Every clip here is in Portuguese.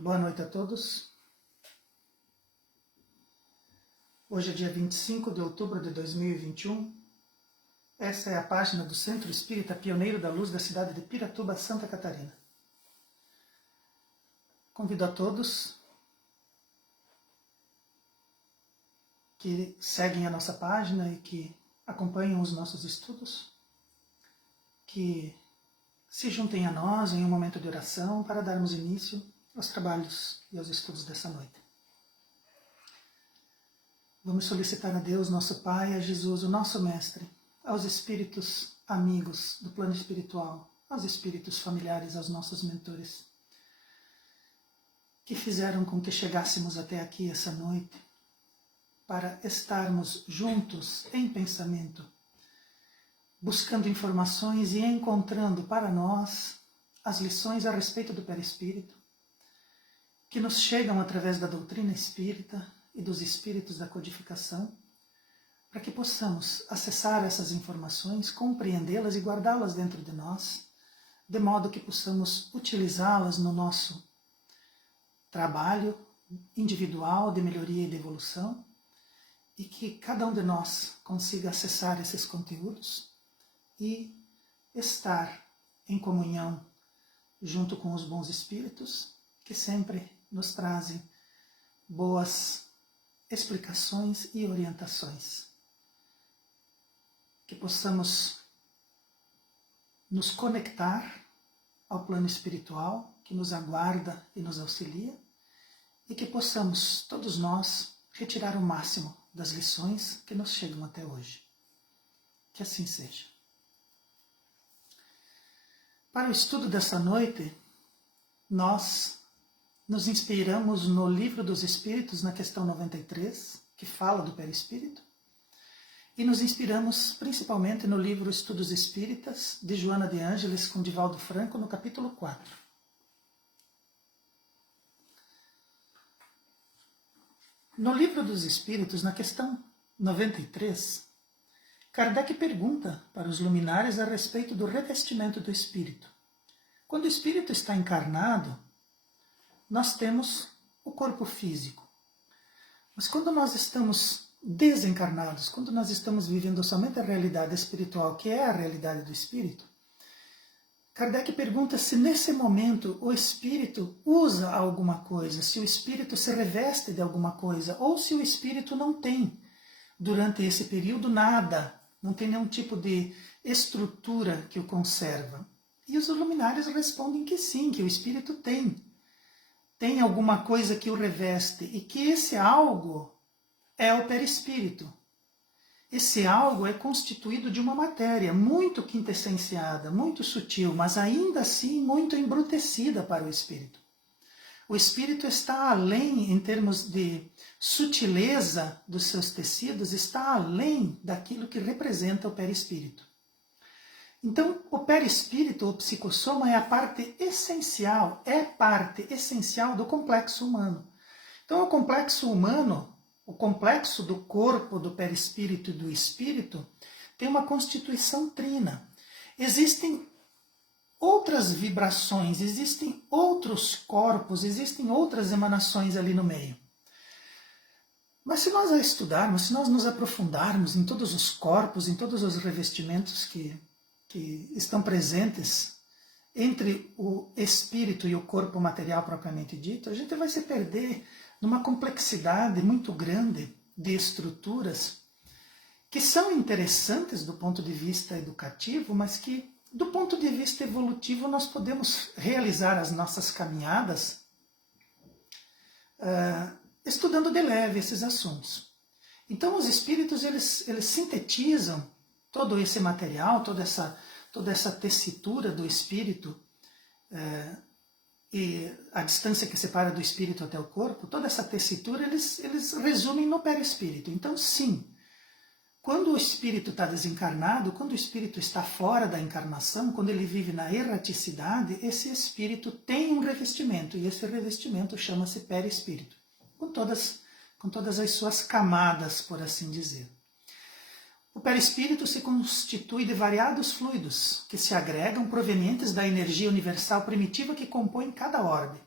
Boa noite a todos. Hoje é dia 25 de outubro de 2021. Essa é a página do Centro Espírita Pioneiro da Luz da cidade de Piratuba, Santa Catarina. Convido a todos que seguem a nossa página e que acompanham os nossos estudos, que se juntem a nós em um momento de oração para darmos início aos trabalhos e aos estudos dessa noite. Vamos solicitar a Deus, nosso Pai, a Jesus, o nosso Mestre, aos espíritos amigos do plano espiritual, aos espíritos familiares, aos nossos mentores, que fizeram com que chegássemos até aqui essa noite, para estarmos juntos em pensamento, buscando informações e encontrando para nós as lições a respeito do perispírito, que nos chegam através da doutrina espírita e dos espíritos da codificação, para que possamos acessar essas informações, compreendê-las e guardá-las dentro de nós, de modo que possamos utilizá-las no nosso trabalho individual de melhoria e de evolução, e que cada um de nós consiga acessar esses conteúdos e estar em comunhão junto com os bons espíritos, que sempre nos trazem boas explicações e orientações. Que possamos nos conectar ao plano espiritual que nos aguarda e nos auxilia, e que possamos, todos nós, retirar o máximo das lições que nos chegam até hoje. Que assim seja. Para o estudo dessa noite, nós nos inspiramos no Livro dos Espíritos, na questão 93, que fala do perispírito, e nos inspiramos principalmente no livro Estudos Espíritas, de Joana de Ângeles com Divaldo Franco, no capítulo 4. No Livro dos Espíritos, na questão 93, Kardec pergunta para os luminares a respeito do revestimento do espírito. Quando o espírito está encarnado, nós temos o corpo físico. Mas quando nós estamos desencarnados, quando nós estamos vivendo somente a realidade espiritual, que é a realidade do espírito, Kardec pergunta se nesse momento o espírito usa alguma coisa, se o espírito se reveste de alguma coisa, ou se o espírito não tem, durante esse período, nada, não tem nenhum tipo de estrutura que o conserva. E os luminares respondem que sim, que o espírito tem alguma coisa que o reveste, e que esse algo é o perispírito. Esse algo é constituído de uma matéria muito quintessenciada, muito sutil, mas ainda assim muito embrutecida para o espírito. O espírito está além, em termos de sutileza dos seus tecidos, está além daquilo que representa o perispírito. Então, o perispírito, ou psicossoma, é parte essencial do complexo humano. Então, o complexo humano, o complexo do corpo, do perispírito e do espírito, tem uma constituição trina. Existem outras vibrações, existem outros corpos, existem outras emanações ali no meio. Mas se nós a estudarmos, se nós nos aprofundarmos em todos os corpos, em todos os revestimentos que estão presentes entre o espírito e o corpo material propriamente dito, a gente vai se perder numa complexidade muito grande de estruturas que são interessantes do ponto de vista educativo, mas que, do ponto de vista evolutivo, nós podemos realizar as nossas caminhadas estudando de leve esses assuntos. Então, os espíritos, eles sintetizam todo esse material, toda essa tessitura do espírito, e a distância que separa do espírito até o corpo, toda essa tessitura eles resumem no perispírito. Então, sim, quando o espírito está desencarnado, quando o espírito está fora da encarnação, quando ele vive na erraticidade, esse espírito tem um revestimento, e esse revestimento chama-se perispírito, com todas as suas camadas, por assim dizer. O perispírito se constitui de variados fluidos que se agregam provenientes da energia universal primitiva que compõe cada orbe.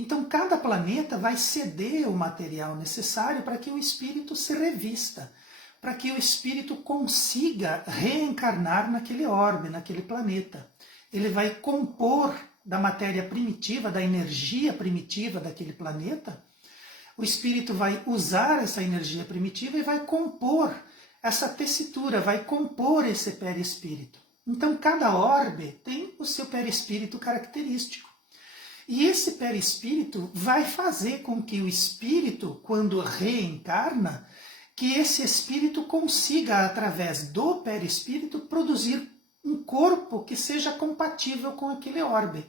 Então cada planeta vai ceder o material necessário para que o espírito se revista, para que o espírito consiga reencarnar naquele orbe, naquele planeta. Ele vai compor da matéria primitiva, da energia primitiva daquele planeta. O espírito vai usar essa energia primitiva e vai compor essa tessitura, vai compor esse perispírito. Então cada orbe tem o seu perispírito característico. E esse perispírito vai fazer com que o espírito, quando reencarna, que esse espírito consiga, através do perispírito, produzir um corpo que seja compatível com aquele orbe.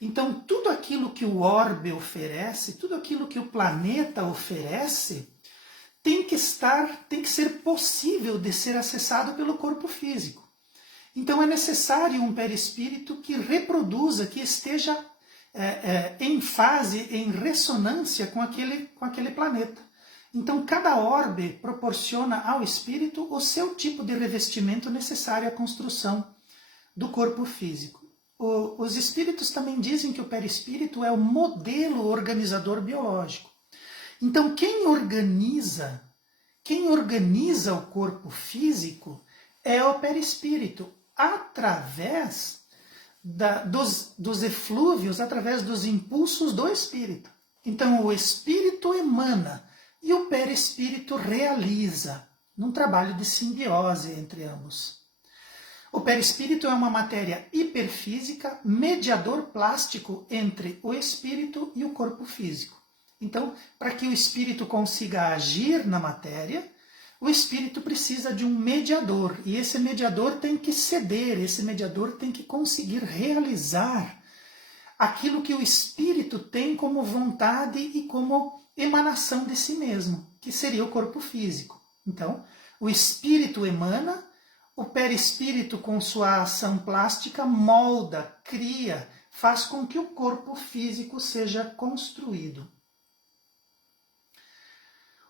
Então, tudo aquilo que o orbe oferece, tudo aquilo que o planeta oferece, tem que ser possível de ser acessado pelo corpo físico. Então, é necessário um perispírito que reproduza, que esteja em fase, em ressonância com aquele planeta. Então, cada orbe proporciona ao espírito o seu tipo de revestimento necessário à construção do corpo físico. Os espíritos também dizem que o perispírito é o modelo organizador biológico. Então, quem organiza o corpo físico é o perispírito, através dos eflúvios, através dos impulsos do espírito. Então, o espírito emana e o perispírito realiza, num trabalho de simbiose entre ambos. O perispírito é uma matéria hiperfísica, mediador plástico entre o espírito e o corpo físico. Então, para que o espírito consiga agir na matéria, o espírito precisa de um mediador, e esse mediador tem que ceder, esse mediador tem que conseguir realizar aquilo que o espírito tem como vontade e como emanação de si mesmo, que seria o corpo físico. Então, o espírito emana, o perispírito, com sua ação plástica, molda, cria, faz com que o corpo físico seja construído.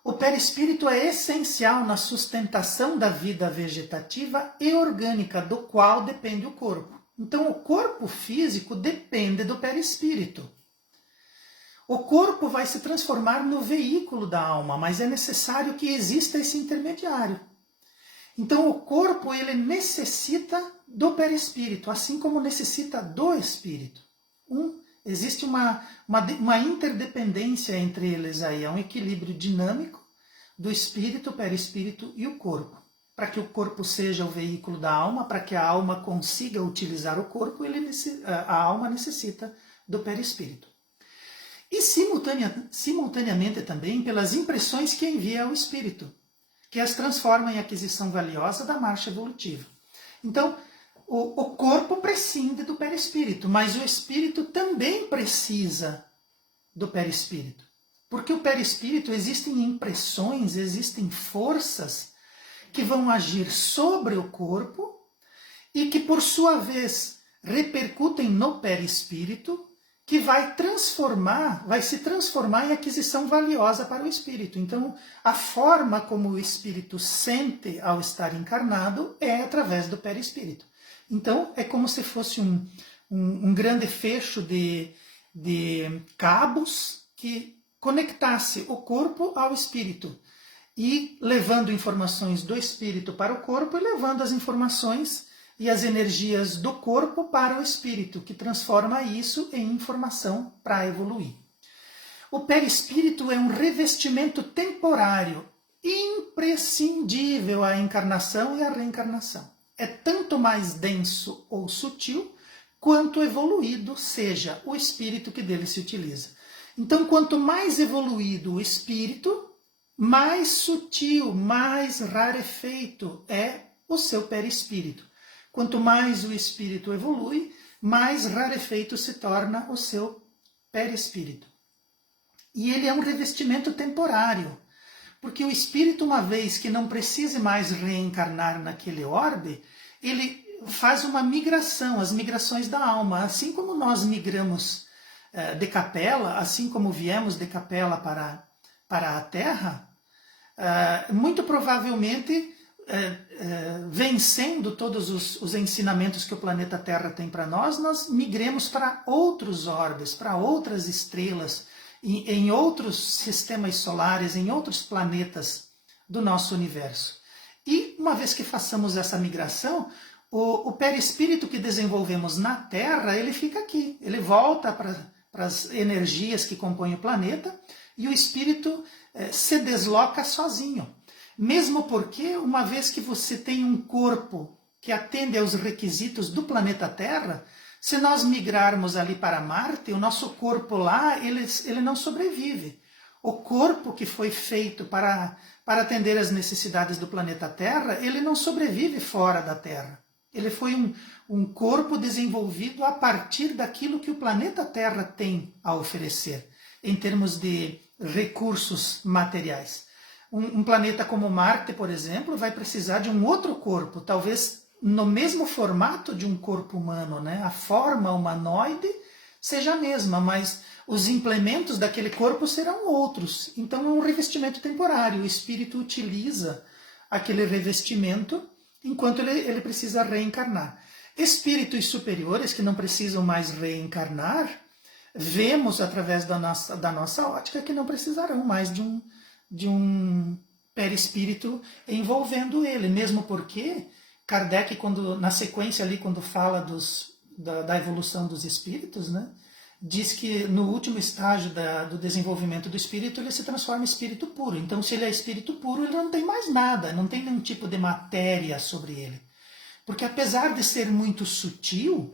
O perispírito é essencial na sustentação da vida vegetativa e orgânica, do qual depende o corpo. Então, o corpo físico depende do perispírito. O corpo vai se transformar no veículo da alma, mas é necessário que exista esse intermediário. Então, o corpo ele necessita do perispírito, assim como necessita do espírito. Existe uma interdependência entre eles aí, é um equilíbrio dinâmico do espírito, perispírito e o corpo. Para que o corpo seja o veículo da alma, para que a alma consiga utilizar o corpo, a alma necessita do perispírito. E simultaneamente também pelas impressões que envia ao espírito, que as transforma em aquisição valiosa da marcha evolutiva. Então, o corpo prescinde do perispírito, mas o espírito também precisa do perispírito. Porque o perispírito, existem impressões, existem forças que vão agir sobre o corpo e que, por sua vez, repercutem no perispírito, que vai se transformar em aquisição valiosa para o espírito. Então, a forma como o espírito sente ao estar encarnado é através do perispírito. Então, é como se fosse um grande fecho de cabos que conectasse o corpo ao espírito, e levando informações do espírito para o corpo e levando as informações e as energias do corpo para o espírito, que transforma isso em informação para evoluir. O perispírito é um revestimento temporário, imprescindível à encarnação e à reencarnação. É tanto mais denso ou sutil, quanto evoluído seja o espírito que dele se utiliza. Então, quanto mais evoluído o espírito, mais sutil, mais rarefeito é o seu perispírito. Quanto mais o espírito evolui, mais rarefeito se torna o seu perispírito. E ele é um revestimento temporário, porque o espírito, uma vez que não precise mais reencarnar naquele orbe, ele faz uma migração, as migrações da alma. Assim como nós migramos de Capela, assim como viemos de Capela para a Terra, muito provavelmente vencendo todos os ensinamentos que o planeta Terra tem para nós migremos para outros orbes, para outras estrelas, em outros sistemas solares, em outros planetas do nosso universo. E uma vez que façamos essa migração, o perispírito que desenvolvemos na Terra, ele fica aqui, ele volta para as energias que compõem o planeta e o espírito se desloca sozinho. Mesmo porque, uma vez que você tem um corpo que atende aos requisitos do planeta Terra, se nós migrarmos ali para Marte, o nosso corpo lá, ele não sobrevive. O corpo que foi feito para atender às necessidades do planeta Terra, ele não sobrevive fora da Terra. Ele foi um corpo desenvolvido a partir daquilo que o planeta Terra tem a oferecer, em termos de recursos materiais. Um planeta como Marte, por exemplo, vai precisar de um outro corpo, talvez no mesmo formato de um corpo humano, né? A forma humanoide seja a mesma, mas os implementos daquele corpo serão outros. Então é um revestimento temporário. O espírito utiliza aquele revestimento enquanto ele precisa reencarnar. Espíritos superiores que não precisam mais reencarnar, vemos através da nossa ótica que não precisarão mais de um perispírito envolvendo ele, mesmo porque Kardec, na sequência ali, quando fala da evolução dos espíritos, né, diz que no último estágio do desenvolvimento do espírito, ele se transforma em espírito puro. Então, se ele é espírito puro, ele não tem mais nada, não tem nenhum tipo de matéria sobre ele. Porque apesar de ser muito sutil,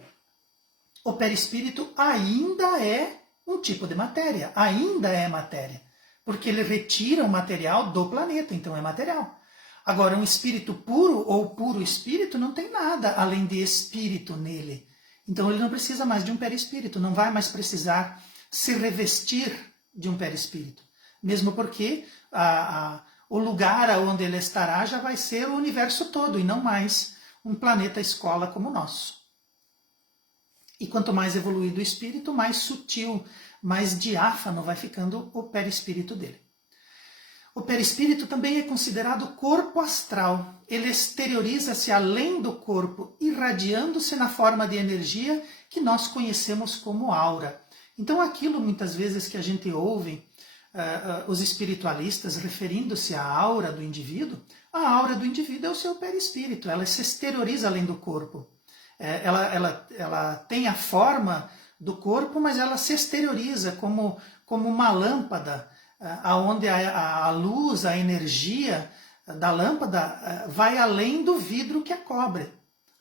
o perispírito ainda é um tipo de matéria, ainda é matéria. Porque ele retira o material do planeta, então é material. Agora, um espírito puro ou puro espírito não tem nada além de espírito nele. Então ele não precisa mais de um perispírito, não vai mais precisar se revestir de um perispírito. Mesmo porque o lugar onde ele estará já vai ser o universo todo e não mais um planeta escola como o nosso. E quanto mais evoluído o espírito, mais sutil, mais diáfano vai ficando o perispírito dele. O perispírito também é considerado corpo astral. Ele exterioriza-se além do corpo, irradiando-se na forma de energia que nós conhecemos como aura. Então aquilo muitas vezes que a gente ouve os espiritualistas referindo-se à aura do indivíduo, a aura do indivíduo é o seu perispírito, ela se exterioriza além do corpo. Ela tem a forma do corpo, mas ela se exterioriza como uma lâmpada, onde a luz, a energia da lâmpada vai além do vidro que a cobre.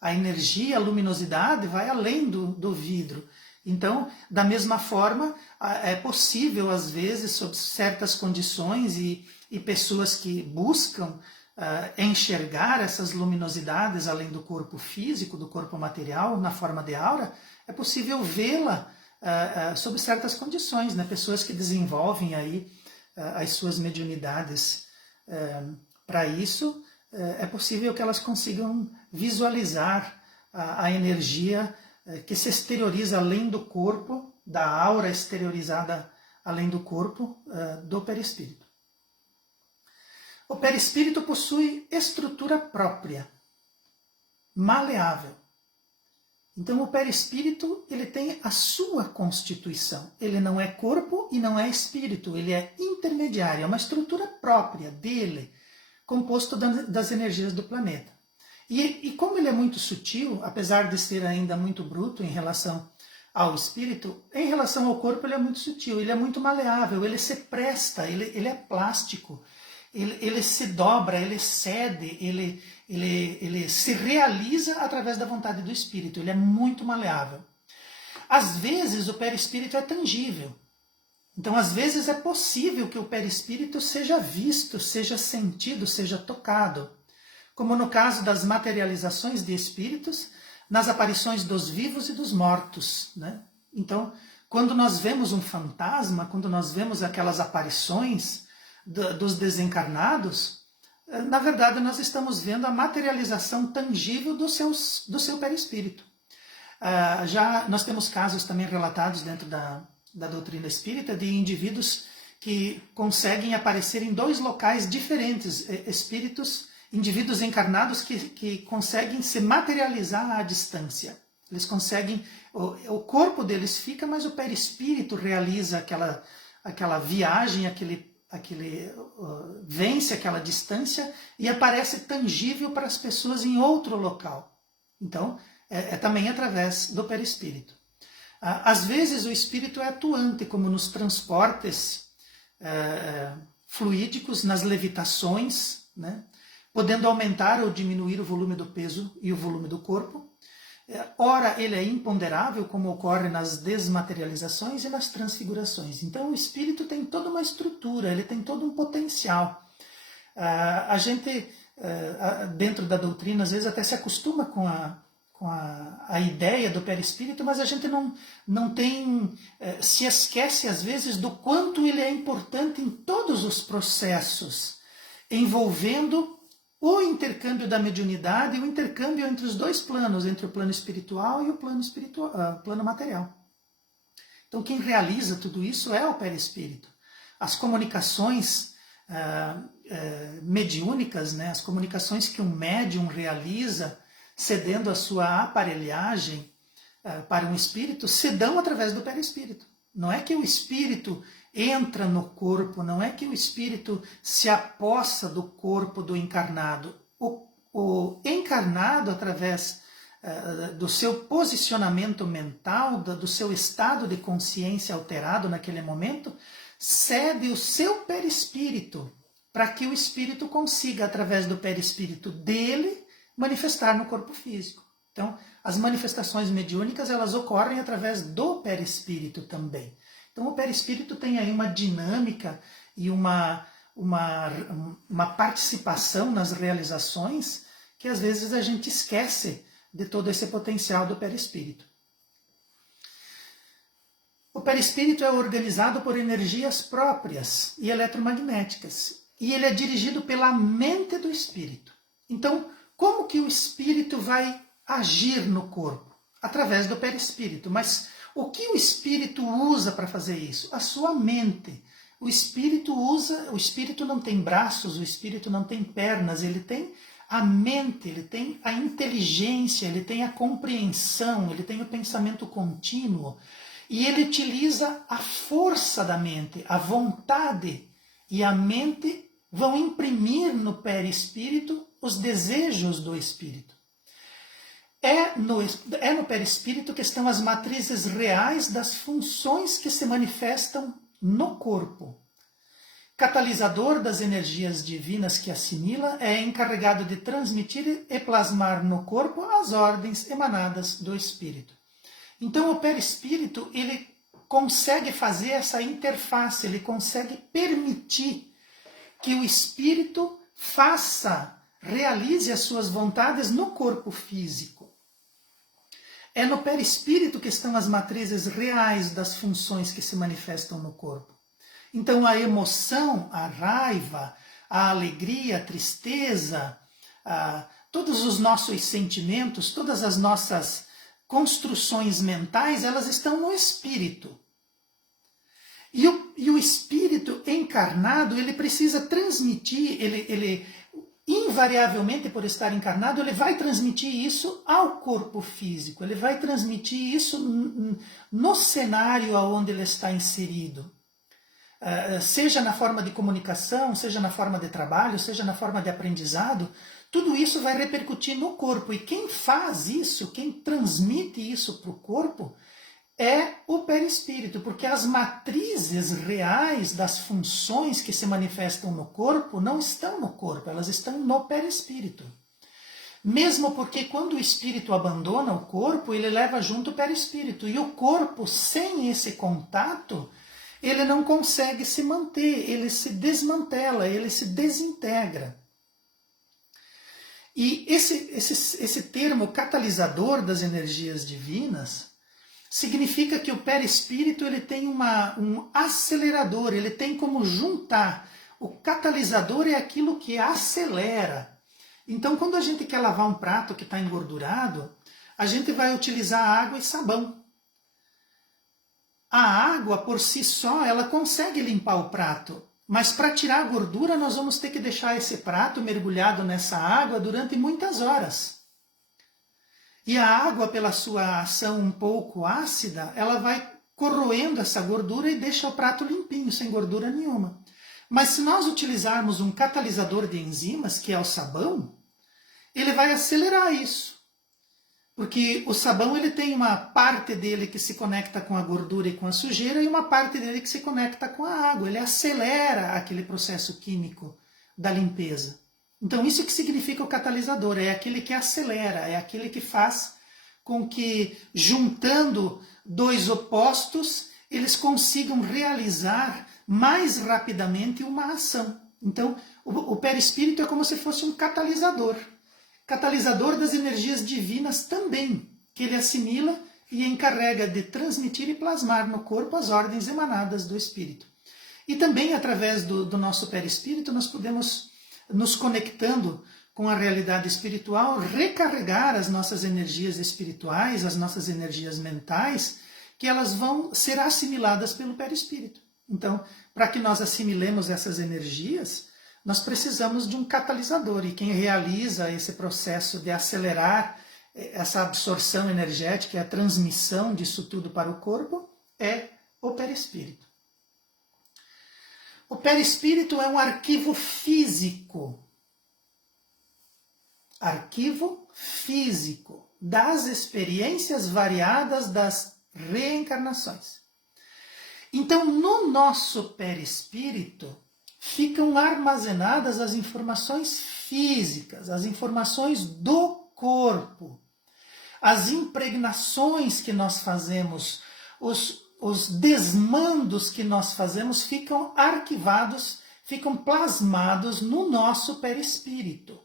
A energia, a luminosidade vai além do vidro. Então, da mesma forma, é possível, às vezes, sob certas condições e pessoas que buscam enxergar essas luminosidades além do corpo físico, do corpo material, na forma de aura, é possível vê-la sob certas condições, né? Pessoas que desenvolvem aí as suas mediunidades para isso, é possível que elas consigam visualizar a energia que se exterioriza além do corpo, da aura exteriorizada além do corpo do perispírito. O perispírito possui estrutura própria, maleável. Então o perispírito ele tem a sua constituição. Ele não é corpo e não é espírito, ele é intermediário, é uma estrutura própria dele, composto das energias do planeta. E como ele é muito sutil, apesar de ser ainda muito bruto em relação ao espírito, em relação ao corpo ele é muito sutil, ele é muito maleável, ele se presta, ele é plástico, ele se dobra, ele cede, ele se realiza através da vontade do espírito, ele é muito maleável. Às vezes o perispírito é tangível, então às vezes é possível que o perispírito seja visto, seja sentido, seja tocado, como no caso das materializações de espíritos, nas aparições dos vivos e dos mortos, né? Então, quando nós vemos um fantasma, quando nós vemos aquelas aparições dos desencarnados, na verdade nós estamos vendo a materialização tangível do seu perispírito. Já nós temos casos também relatados dentro da doutrina espírita de indivíduos que conseguem aparecer em dois locais diferentes, espíritos indivíduos encarnados que conseguem se materializar à distância. Eles conseguem, o corpo deles fica, mas o perispírito realiza aquela viagem, vence aquela distância e aparece tangível para as pessoas em outro local. Então, é também através do perispírito. Às vezes o espírito é atuante, como nos transportes fluídicos, nas levitações, né? Podendo aumentar ou diminuir o volume do peso e o volume do corpo. Ora, ele é imponderável, como ocorre nas desmaterializações e nas transfigurações. Então, o espírito tem toda uma estrutura, ele tem todo um potencial. A gente, dentro da doutrina, às vezes até se acostuma com a ideia do perispírito, mas a gente não tem, se esquece às vezes do quanto ele é importante em todos os processos, envolvendo o intercâmbio da mediunidade e o intercâmbio entre os dois planos, entre o plano espiritual e o plano material. Então quem realiza tudo isso é o perispírito. As comunicações mediúnicas, né, as comunicações que um médium realiza, cedendo a sua aparelhagem para um espírito, se dão através do perispírito. Não é que o espírito entra no corpo, não é que o espírito se apossa do corpo do encarnado. O encarnado, através do seu posicionamento mental, do seu estado de consciência alterado naquele momento, cede o seu perispírito para que o espírito consiga, através do perispírito dele, manifestar no corpo físico. Então, as manifestações mediúnicas, elas ocorrem através do perispírito também. Então, o perispírito tem aí uma dinâmica e uma participação nas realizações que às vezes a gente esquece de todo esse potencial do perispírito. O perispírito é organizado por energias próprias e eletromagnéticas, e ele é dirigido pela mente do espírito. Então, como que o espírito vai agir no corpo? Através do perispírito. Mas o que o espírito usa para fazer isso? A sua mente. O espírito não tem braços, o espírito não tem pernas, ele tem a mente, ele tem a inteligência, ele tem a compreensão, ele tem o pensamento contínuo. E ele utiliza a força da mente, a vontade e a mente vão imprimir no perispírito os desejos do espírito. É no perispírito que estão as matrizes reais das funções que se manifestam no corpo. Catalisador das energias divinas que assimila, é encarregado de transmitir e plasmar no corpo as ordens emanadas do espírito. Então o perispírito, ele consegue fazer essa interface, ele consegue permitir que o espírito realize as suas vontades no corpo físico. É no perispírito que estão as matrizes reais das funções que se manifestam no corpo. Então a emoção, a raiva, a alegria, a tristeza, todos os nossos sentimentos, todas as nossas construções mentais, elas estão no espírito. E o espírito encarnado, ele precisa transmitir, ele invariavelmente, por estar encarnado, ele vai transmitir isso ao corpo físico, ele vai transmitir isso no cenário onde ele está inserido. Seja na forma de comunicação, seja na forma de trabalho, seja na forma de aprendizado, tudo isso vai repercutir no corpo. E quem faz isso, quem transmite isso para o corpo, é o perispírito, porque as matrizes reais das funções que se manifestam no corpo não estão no corpo, elas estão no perispírito. Mesmo porque quando o espírito abandona o corpo, ele leva junto o perispírito, e o corpo, sem esse contato, ele não consegue se manter, ele se desmantela, ele se desintegra. E esse termo catalisador das energias divinas significa que o perispírito ele tem um acelerador, ele tem como juntar. O catalisador é aquilo que acelera. Então, quando a gente quer lavar um prato que está engordurado, a gente vai utilizar água e sabão. A água, por si só, ela consegue limpar o prato, Mas para tirar a gordura, nós vamos ter que deixar esse prato mergulhado nessa água durante muitas horas. E a água, pela sua ação um pouco ácida, ela vai corroendo essa gordura e deixa o prato limpinho, sem gordura nenhuma. Mas se nós utilizarmos um catalisador de enzimas, que é o sabão, ele vai acelerar isso. Porque o sabão ele tem uma parte dele que se conecta com a gordura e com a sujeira e uma parte dele que se conecta com a água. Ele acelera aquele processo químico da limpeza. Então isso que significa o catalisador, é aquele que acelera, é aquele que faz com que, juntando dois opostos, eles consigam realizar mais rapidamente uma ação. Então o perispírito é como se fosse um catalisador. Catalisador das energias divinas também, que ele assimila e encarrega de transmitir e plasmar no corpo as ordens emanadas do espírito. E também, através do nosso perispírito, nós podemos, nos conectando com a realidade espiritual, recarregar as nossas energias espirituais, as nossas energias mentais, que elas vão ser assimiladas pelo perispírito. Então, para que nós assimilemos essas energias, nós precisamos de um catalisador, e quem realiza esse processo de acelerar essa absorção energética e a transmissão disso tudo para o corpo é o perispírito. O perispírito é um arquivo físico. Arquivo físico das experiências variadas das reencarnações. Então, no nosso perispírito, ficam armazenadas as informações físicas, as informações do corpo, as impregnações que nós fazemos, os desmandos que nós fazemos ficam arquivados, ficam plasmados no nosso perispírito.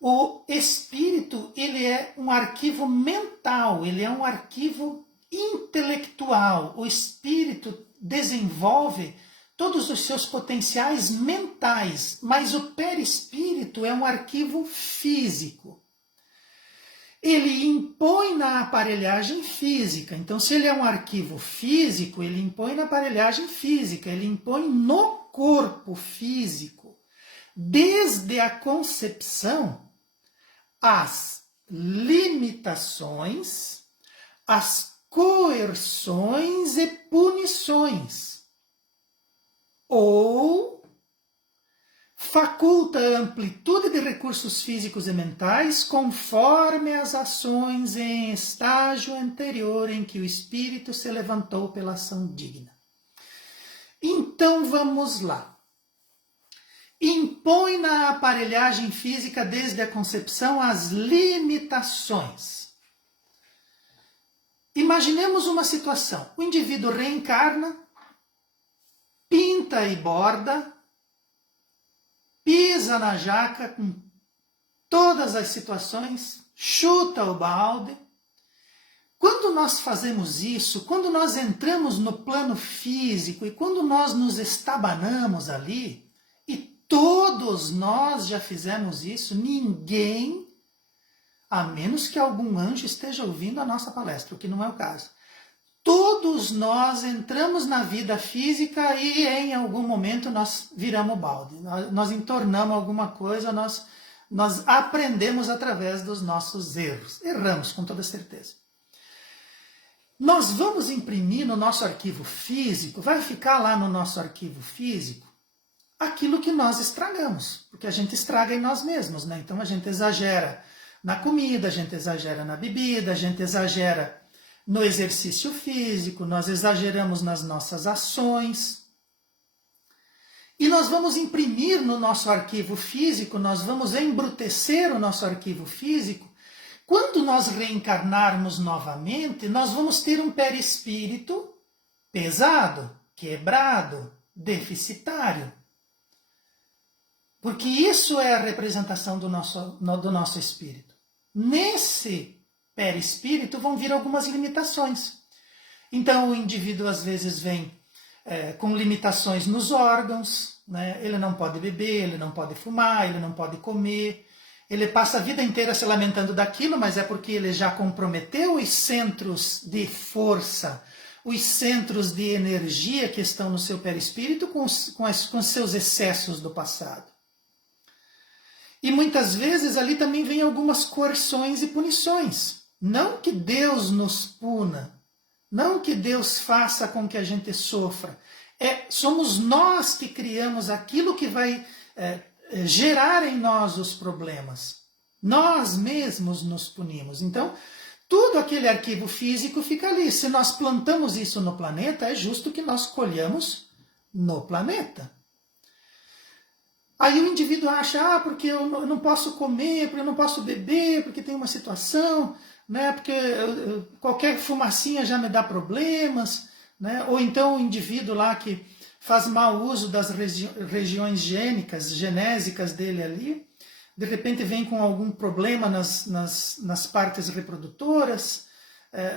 O espírito, ele é um arquivo mental, ele é um arquivo intelectual. O espírito desenvolve todos os seus potenciais mentais, mas o perispírito é um arquivo físico. Ele impõe na aparelhagem física. Então, se ele é um arquivo físico, ele impõe na aparelhagem física, ele impõe no corpo físico. Desde a concepção, as limitações, as coerções e punições. Ou faculta a amplitude de recursos físicos e mentais conforme as ações em estágio anterior em que o espírito se levantou pela ação digna. Então vamos lá. Impõe na aparelhagem física desde a concepção as limitações. Imaginemos uma situação. O indivíduo reencarna, pinta e borda, pisa na jaca com todas as situações, chuta o balde. Quando nós fazemos isso, quando nós entramos no plano físico e quando nós nos estabanamos ali, e todos nós já fizemos isso, ninguém, a menos que algum anjo esteja ouvindo a nossa palestra, o que não é o caso, todos nós entramos na vida física e em algum momento nós viramos balde, nós entornamos alguma coisa, nós aprendemos através dos nossos erros. Erramos, com toda certeza. Nós vamos imprimir no nosso arquivo físico, vai ficar lá no nosso arquivo físico, aquilo que nós estragamos, porque a gente estraga em nós mesmos, né? Então a gente exagera na comida, a gente exagera na bebida, a gente exagera no exercício físico, nós exageramos nas nossas ações. E nós vamos imprimir no nosso arquivo físico, nós vamos embrutecer o nosso arquivo físico. Quando nós reencarnarmos novamente, nós vamos ter um perispírito pesado, quebrado, deficitário. Porque isso é a representação do nosso espírito. Nesse perispírito vão vir algumas limitações. Então o indivíduo às vezes vem com limitações nos órgãos, né? Ele não pode beber, ele não pode fumar, ele não pode comer, ele passa a vida inteira se lamentando daquilo, mas é porque ele já comprometeu os centros de força, os centros de energia que estão no seu perispírito com seus excessos do passado. E muitas vezes ali também vem algumas coerções e punições. Não que Deus nos puna, não que Deus faça com que a gente sofra. Somos nós que criamos aquilo que vai gerar em nós os problemas. Nós mesmos nos punimos. Então, tudo aquele arquivo físico fica ali. Se nós plantamos isso no planeta, é justo que nós colhamos no planeta. Aí o indivíduo acha, porque eu não posso comer, porque eu não posso beber, porque tem uma situação, né, porque qualquer fumacinha já me dá problemas, né? Ou então o indivíduo lá que faz mau uso das regiões genésicas dele ali, de repente vem com algum problema nas partes reprodutoras,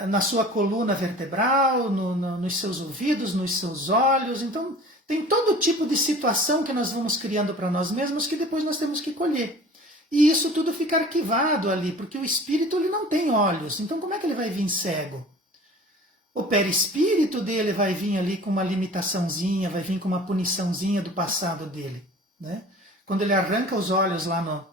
na sua coluna vertebral, nos seus ouvidos, nos seus olhos. Então, tem todo tipo de situação que nós vamos criando para nós mesmos que depois nós temos que colher. E isso tudo fica arquivado ali, porque o espírito ele não tem olhos. Então, como é que ele vai vir cego? O perispírito dele vai vir ali com uma limitaçãozinha, vai vir com uma puniçãozinha do passado dele, né? Quando ele arranca os olhos lá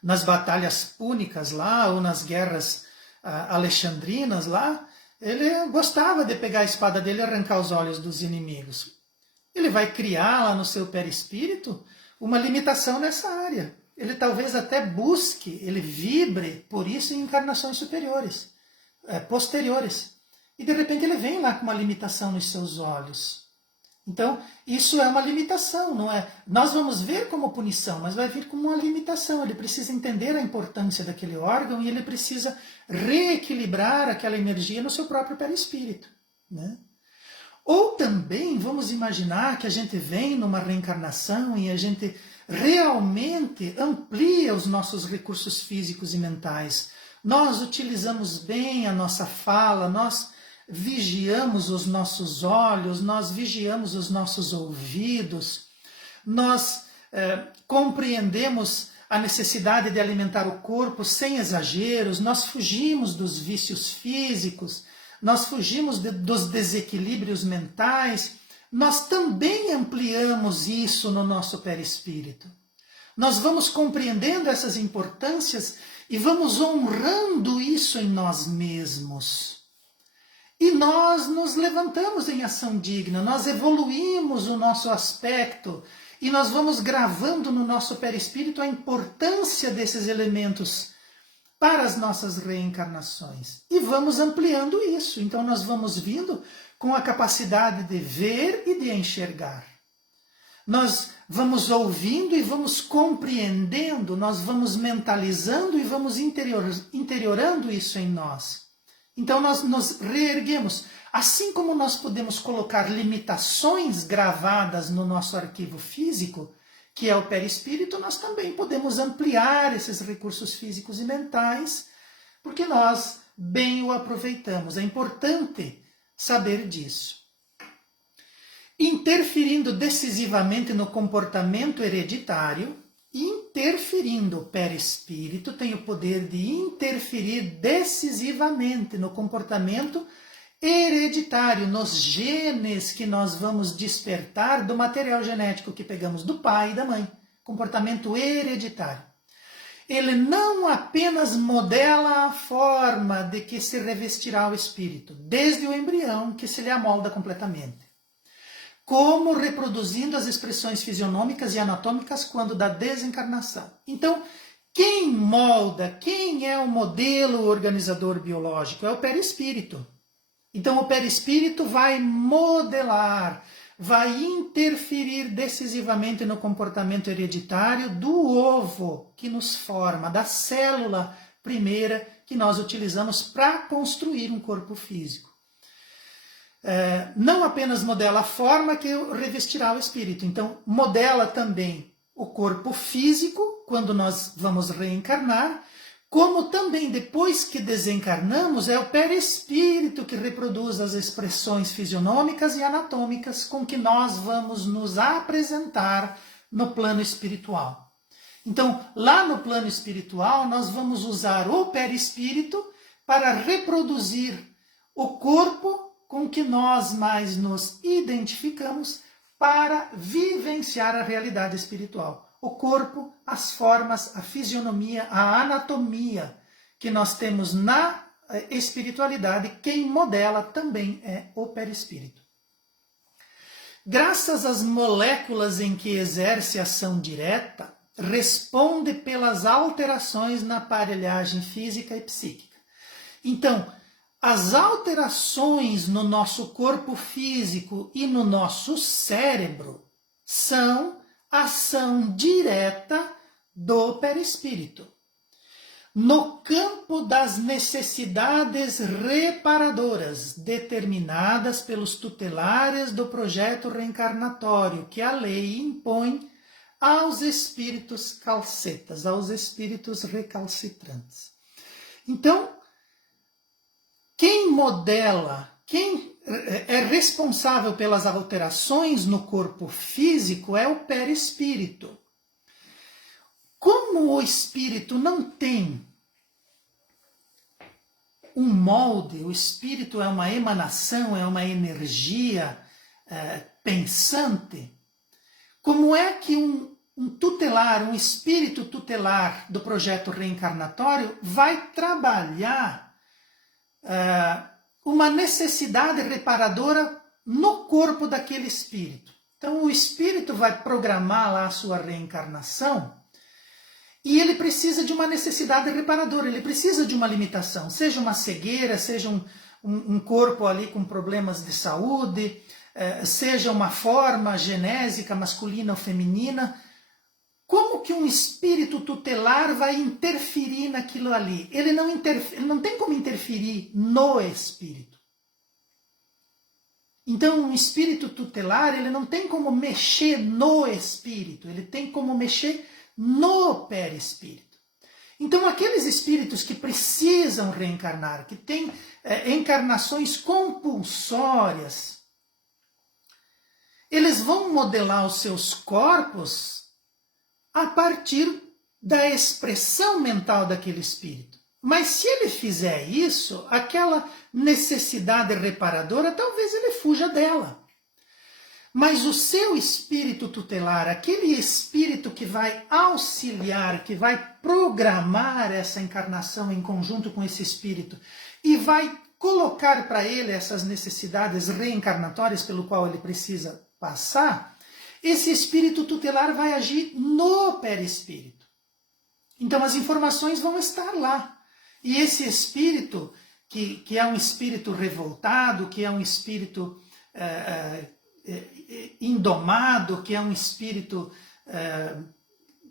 nas batalhas púnicas lá, ou nas guerras alexandrinas lá, ele gostava de pegar a espada dele e arrancar os olhos dos inimigos. Ele vai criar lá no seu perispírito uma limitação nessa área. Ele talvez até busque, ele vibre por isso em encarnações superiores, posteriores. E de repente ele vem lá com uma limitação nos seus olhos. Então, isso é uma limitação, não é? Nós vamos ver como punição, mas vai vir como uma limitação. Ele precisa entender a importância daquele órgão e ele precisa reequilibrar aquela energia no seu próprio perispírito, né? Ou também vamos imaginar que a gente vem numa reencarnação e a gente realmente amplia os nossos recursos físicos e mentais. Nós utilizamos bem a nossa fala, nós vigiamos os nossos olhos, nós vigiamos os nossos ouvidos, nós compreendemos a necessidade de alimentar o corpo sem exageros, nós fugimos dos vícios físicos, nós fugimos dos desequilíbrios mentais, nós também ampliamos isso no nosso perispírito. Nós vamos compreendendo essas importâncias e vamos honrando isso em nós mesmos. E nós nos levantamos em ação digna, nós evoluímos o nosso aspecto e nós vamos gravando no nosso perispírito a importância desses elementos para as nossas reencarnações. E vamos ampliando isso. Então nós vamos vindo com a capacidade de ver e de enxergar. Nós vamos ouvindo e vamos compreendendo, nós vamos mentalizando e vamos interiorando isso em nós. Então nós nos reerguemos. Assim como nós podemos colocar limitações gravadas no nosso arquivo físico, que é o perispírito, nós também podemos ampliar esses recursos físicos e mentais, porque nós bem o aproveitamos. É importante saber disso. Interferindo decisivamente no comportamento hereditário, interferindo o perispírito tem o poder de interferir decisivamente no comportamento hereditário, nos genes que nós vamos despertar do material genético que pegamos do pai e da mãe. Comportamento hereditário. Ele não apenas modela a forma de que se revestirá o espírito, desde o embrião que se lhe amolda completamente, como reproduzindo as expressões fisionômicas e anatômicas quando da desencarnação. Então, quem molda, quem é o modelo organizador biológico? É o perispírito. Então, o perispírito vai modelar, vai interferir decisivamente no comportamento hereditário do ovo que nos forma, da célula primeira que nós utilizamos para construir um corpo físico. Não apenas modela a forma que revestirá o espírito, então modela também o corpo físico, quando nós vamos reencarnar, como também depois que desencarnamos, é o perispírito que reproduz as expressões fisionômicas e anatômicas com que nós vamos nos apresentar no plano espiritual. Então, lá no plano espiritual, nós vamos usar o perispírito para reproduzir o corpo com que nós mais nos identificamos para vivenciar a realidade espiritual. O corpo, as formas, a fisionomia, a anatomia que nós temos na espiritualidade, quem modela também é o perispírito. Graças às moléculas em que exerce ação direta, responde pelas alterações na aparelhagem física e psíquica. Então, as alterações no nosso corpo físico e no nosso cérebro são ação direta do perispírito. No campo das necessidades reparadoras determinadas pelos tutelares do projeto reencarnatório que a lei impõe aos espíritos calcetas, aos espíritos recalcitrantes. Então, quem modela, quem é responsável pelas alterações no corpo físico é o perispírito. Como o espírito não tem um molde, o espírito é uma emanação, é uma energia pensante, como é que um tutelar, um espírito tutelar do projeto reencarnatório vai trabalhar uma necessidade reparadora no corpo daquele espírito? Então o espírito vai programar lá a sua reencarnação e ele precisa de uma necessidade reparadora, ele precisa de uma limitação, seja uma cegueira, seja um corpo ali com problemas de saúde, seja uma forma genésica masculina ou feminina. Como que um espírito tutelar vai interferir naquilo ali? Ele não tem como interferir no espírito. Então, um espírito tutelar, ele não tem como mexer no espírito, ele tem como mexer no perispírito. Então, aqueles espíritos que precisam reencarnar, que têm encarnações compulsórias, eles vão modelar os seus corpos a partir da expressão mental daquele espírito. Mas se ele fizer isso, aquela necessidade reparadora, talvez ele fuja dela. Mas o seu espírito tutelar, aquele espírito que vai auxiliar, que vai programar essa encarnação em conjunto com esse espírito e vai colocar para ele essas necessidades reencarnatórias pelo qual ele precisa passar, esse espírito tutelar vai agir no perispírito. Então as informações vão estar lá. E esse espírito, que é um espírito revoltado, que é um espírito indomado, que é um espírito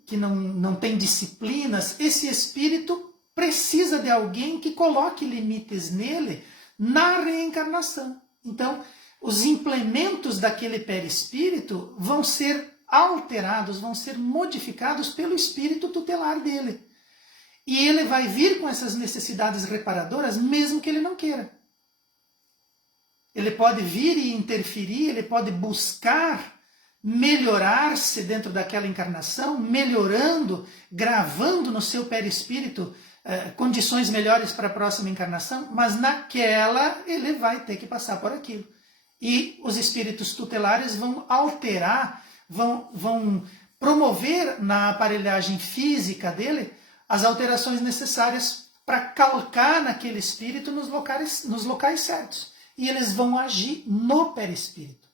que não tem disciplinas, esse espírito precisa de alguém que coloque limites nele na reencarnação. Então, os implementos daquele perispírito vão ser alterados, vão ser modificados pelo espírito tutelar dele. E ele vai vir com essas necessidades reparadoras, mesmo que ele não queira. Ele pode vir e interferir, ele pode buscar melhorar-se dentro daquela encarnação, melhorando, gravando no seu perispírito condições melhores para a próxima encarnação, mas naquela ele vai ter que passar por aquilo. E os espíritos tutelares vão alterar, vão promover na aparelhagem física dele as alterações necessárias para calcar naquele espírito nos locais certos. E eles vão agir no perispírito.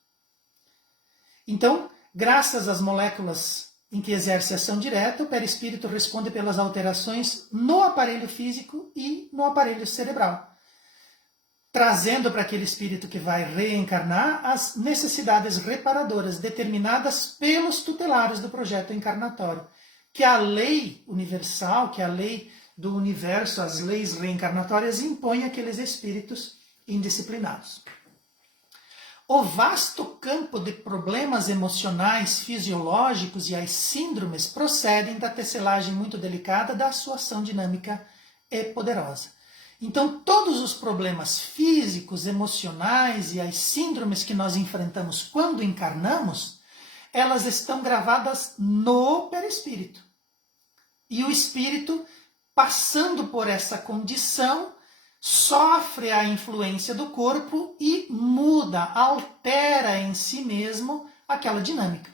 Então, graças às moléculas em que exerce ação direta, o perispírito responde pelas alterações no aparelho físico e no aparelho cerebral, trazendo para aquele espírito que vai reencarnar as necessidades reparadoras determinadas pelos tutelares do projeto encarnatório, que a lei universal, que a lei do universo, as leis reencarnatórias impõem àqueles espíritos indisciplinados. O vasto campo de problemas emocionais, fisiológicos e as síndromes procedem da tecelagem muito delicada da sua ação dinâmica e poderosa. Então, todos os problemas físicos, emocionais e as síndromes que nós enfrentamos quando encarnamos, elas estão gravadas no perispírito. E o espírito, passando por essa condição, sofre a influência do corpo e muda, altera em si mesmo aquela dinâmica.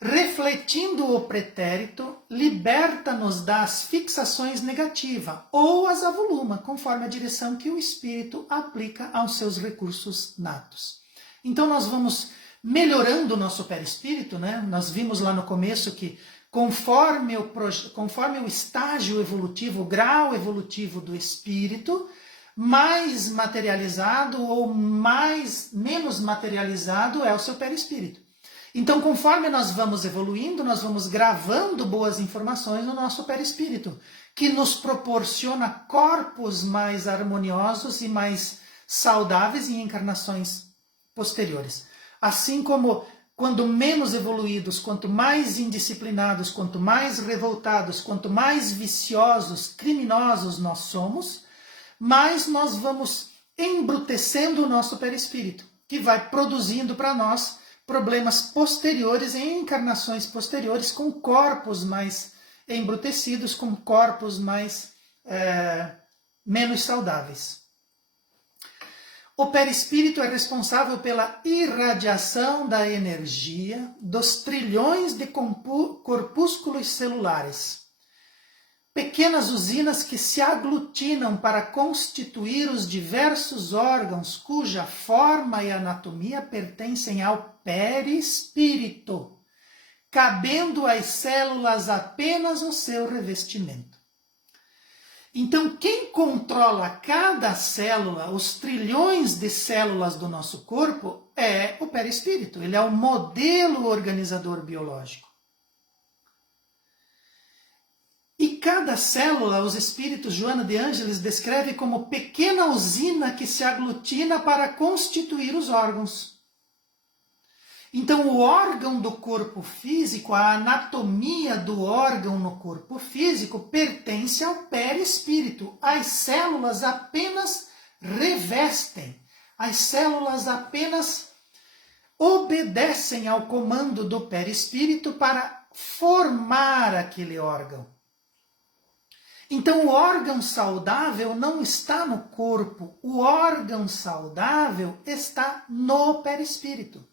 Refletindo o pretérito, liberta-nos das fixações negativas ou as avoluma, conforme a direção que o espírito aplica aos seus recursos natos. Então nós vamos melhorando o nosso perispírito, né? Nós vimos lá no começo que conforme o estágio evolutivo, o grau evolutivo do espírito, mais materializado ou menos materializado é o seu perispírito. Então, conforme nós vamos evoluindo, nós vamos gravando boas informações no nosso perispírito, que nos proporciona corpos mais harmoniosos e mais saudáveis em encarnações posteriores. Assim como quando menos evoluídos, quanto mais indisciplinados, quanto mais revoltados, quanto mais viciosos, criminosos nós somos, mais nós vamos embrutecendo o nosso perispírito, que vai produzindo para nós problemas posteriores, em encarnações posteriores, com corpos mais embrutecidos, com corpos menos saudáveis. O perispírito é responsável pela irradiação da energia dos trilhões de corpúsculos celulares, pequenas usinas que se aglutinam para constituir os diversos órgãos cuja forma e anatomia pertencem ao perispírito, cabendo às células apenas o seu revestimento. Então, quem controla cada célula, os trilhões de células do nosso corpo, é o perispírito. Ele é o modelo organizador biológico. E cada célula, os espíritos Joana de Ângeles descreve como pequena usina que se aglutina para constituir os órgãos. Então, o órgão do corpo físico, a anatomia do órgão no corpo físico, pertence ao perispírito. As células apenas revestem, as células apenas obedecem ao comando do perispírito para formar aquele órgão. Então, o órgão saudável não está no corpo, o órgão saudável está no perispírito.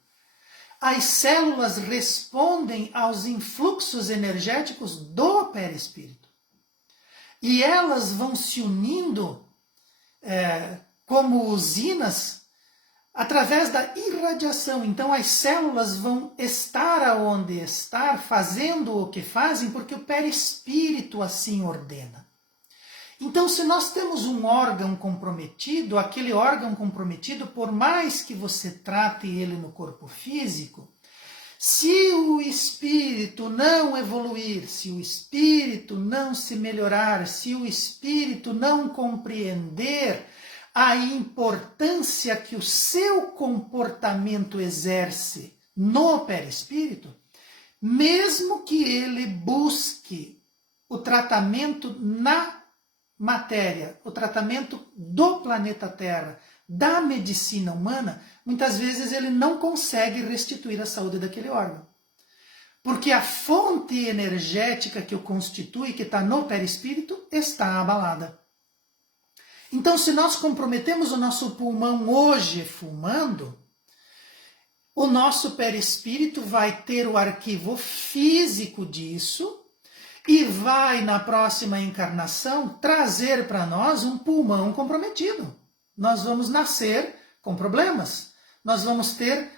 As células respondem aos influxos energéticos do perispírito. E elas vão se unindo como usinas através da irradiação. Então as células vão estar aonde estar, fazendo o que fazem, porque o perispírito assim ordena. Então, se nós temos um órgão comprometido, aquele órgão comprometido, por mais que você trate ele no corpo físico, se o espírito não evoluir, se o espírito não se melhorar, se o espírito não compreender a importância que o seu comportamento exerce no perispírito, mesmo que ele busque o tratamento na matéria, o tratamento do planeta Terra, da medicina humana, muitas vezes ele não consegue restituir a saúde daquele órgão. Porque a fonte energética que o constitui, que está no perispírito, está abalada. Então, se nós comprometemos o nosso pulmão hoje fumando, o nosso perispírito vai ter o arquivo físico disso e vai, na próxima encarnação, trazer para nós um pulmão comprometido. Nós vamos nascer com problemas. Nós vamos ter,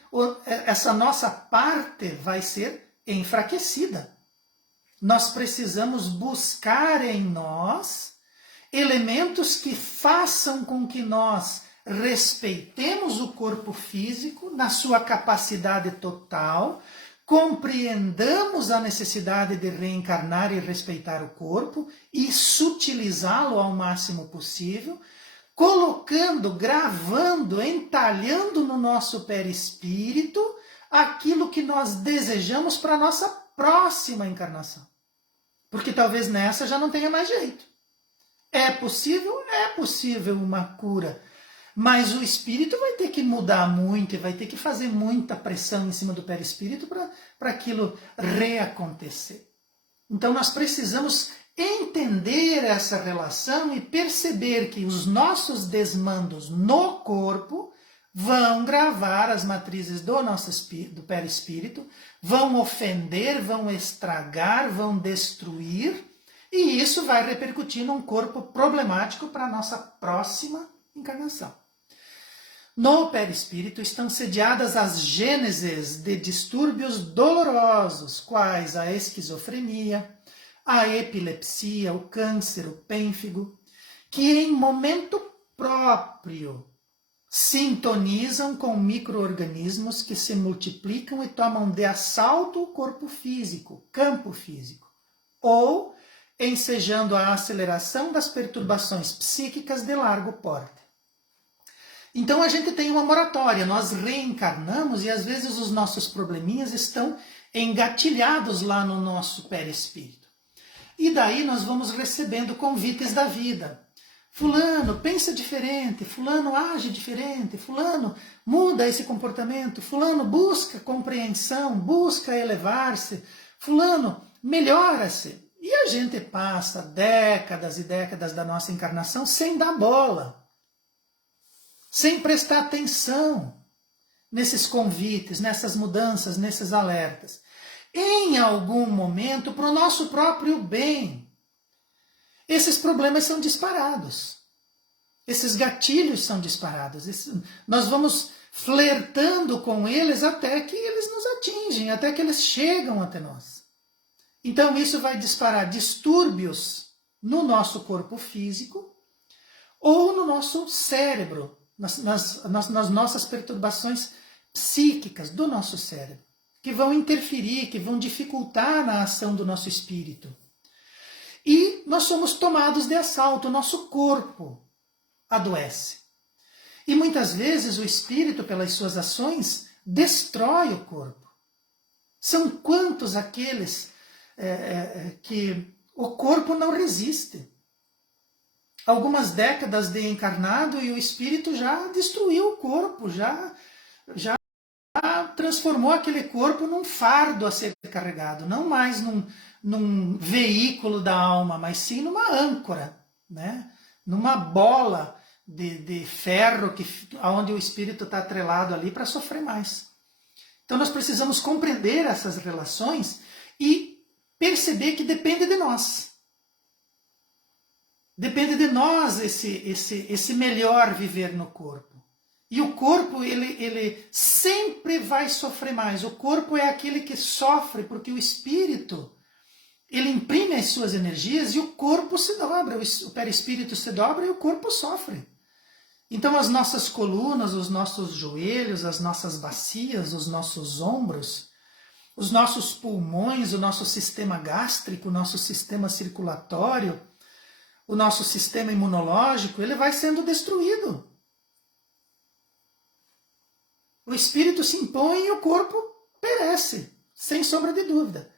essa nossa parte vai ser enfraquecida. Nós precisamos buscar em nós elementos que façam com que nós respeitemos o corpo físico na sua capacidade total, compreendamos a necessidade de reencarnar e respeitar o corpo e sutilizá-lo ao máximo possível, colocando, gravando, entalhando no nosso perispírito aquilo que nós desejamos para a nossa próxima encarnação. Porque talvez nessa já não tenha mais jeito. É possível uma cura. Mas o espírito vai ter que mudar muito e vai ter que fazer muita pressão em cima do perispírito para aquilo reacontecer. Então nós precisamos entender essa relação e perceber que os nossos desmandos no corpo vão gravar as matrizes do perispírito, vão ofender, vão estragar, vão destruir, e isso vai repercutir num corpo problemático para a nossa próxima encarnação. No perispírito estão sediadas as gêneses de distúrbios dolorosos, quais a esquizofrenia, a epilepsia, o câncer, o pênfigo, que em momento próprio sintonizam com micro-organismos que se multiplicam e tomam de assalto o corpo físico, campo físico, ou ensejando a aceleração das perturbações psíquicas de largo porte. Então a gente tem uma moratória, nós reencarnamos e às vezes os nossos probleminhas estão engatilhados lá no nosso perispírito. E daí nós vamos recebendo convites da vida. Fulano pensa diferente, fulano age diferente, fulano muda esse comportamento, fulano busca compreensão, busca elevar-se, fulano melhora-se. E a gente passa décadas e décadas da nossa encarnação sem dar bola, sem prestar atenção nesses convites, nessas mudanças, nesses alertas. Em algum momento, para o nosso próprio bem, esses problemas são disparados. Esses gatilhos são disparados. Nós vamos flertando com eles até que eles nos atingem, até que eles chegam até nós. Então isso vai disparar distúrbios no nosso corpo físico ou no nosso cérebro, nas nossas perturbações psíquicas do nosso cérebro, que vão interferir, que vão dificultar na ação do nosso espírito. E nós somos tomados de assalto, o nosso corpo adoece. E muitas vezes o espírito, pelas suas ações, destrói o corpo. São quantos aqueles que o corpo não resiste? Algumas décadas de encarnado e o espírito já destruiu o corpo, já transformou aquele corpo num fardo a ser carregado, não mais num veículo da alma, mas sim numa âncora, né? Numa bola de ferro onde o espírito está atrelado ali para sofrer mais. Então nós precisamos compreender essas relações e perceber que depende de nós. Depende de nós esse melhor viver no corpo. E o corpo, ele sempre vai sofrer mais. O corpo é aquele que sofre porque o espírito, ele imprime as suas energias e o corpo se dobra. O perispírito se dobra e o corpo sofre. Então as nossas colunas, os nossos joelhos, as nossas bacias, os nossos ombros, os nossos pulmões, o nosso sistema gástrico, o nosso sistema circulatório, o nosso sistema imunológico, ele vai sendo destruído. O espírito se impõe e o corpo perece, sem sombra de dúvida.